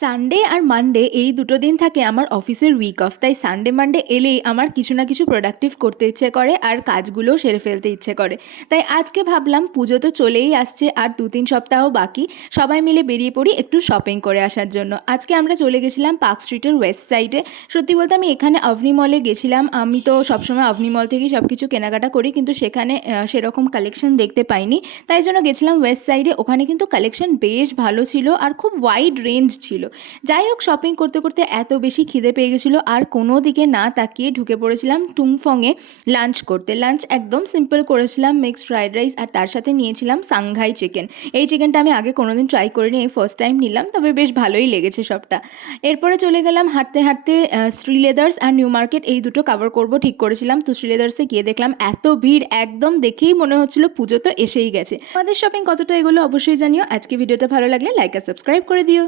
Sunday আর Monday এই দুটো দিন থাকে আমার অফিসের উইক অফ, তাই সানডে মানডে এলেই আমার কিছু না কিছু প্রোডাক্টিভ করতে ইচ্ছে করে আর কাজগুলোও সেরে ফেলতে ইচ্ছে করে। তাই আজকে ভাবলাম পুজো তো চলেই আসছে আর 2-3 সপ্তাহ বাকি, সবাই মিলে বেরিয়ে পড়ি একটু শপিং করে আসার জন্য। আজকে আমরা চলে গেছিলাম পার্ক স্ট্রিটের ওয়েস্ট সাইডে। সত্যি বলতে আমি এখানে অভনি মলে গেছিলাম, আমি তো সবসময় অভনি মল থেকেই সব কিছু কেনাকাটা করি, কিন্তু সেখানে সেরকম কালেকশন দেখতে পাইনি, তাই জন্য গেছিলাম ওয়েস্ট সাইডে। ওখানে কিন্তু কালেকশন বেশ ভালো ছিল আর খুব ওয়াইড রেঞ্জ ছিল। যাই হোক, শপিং করতে করতে এত বেশি খিদে পেয়ে গেছিলো আর কোনো দিকে না তাকিয়ে ঢুকে পড়েছিলাম টুংফংয়ে লাঞ্চ করতে। লাঞ্চ একদম সিম্পল করেছিলাম, মিক্সড ফ্রাইড রাইস আর তার সাথে নিয়েছিলাম সাংঘাই চিকেন। এই চিকেনটা আমি আগে কোনোদিন ট্রাই করিনি, এই ফার্স্ট টাইম নিলাম, তবে বেশ ভালোই লেগেছে সবটা। এরপরে চলে গেলাম হাঁটতে হাঁটতে শ্রীলেদার্স আর নিউ মার্কেট, এই দুটো কভার করব ঠিক করেছিলাম। তো শ্রীলেদার্সে গিয়ে দেখলাম এত ভিড়, একদম দেখেই মনে হচ্ছিল পুজো তো এসেই গেছে। আমাদের শপিং কতটা এগুলো অবশ্যই জানিও। আজকে ভিডিওটা ভালো লাগলে লাইক আর সাবস্ক্রাইব করে দিও।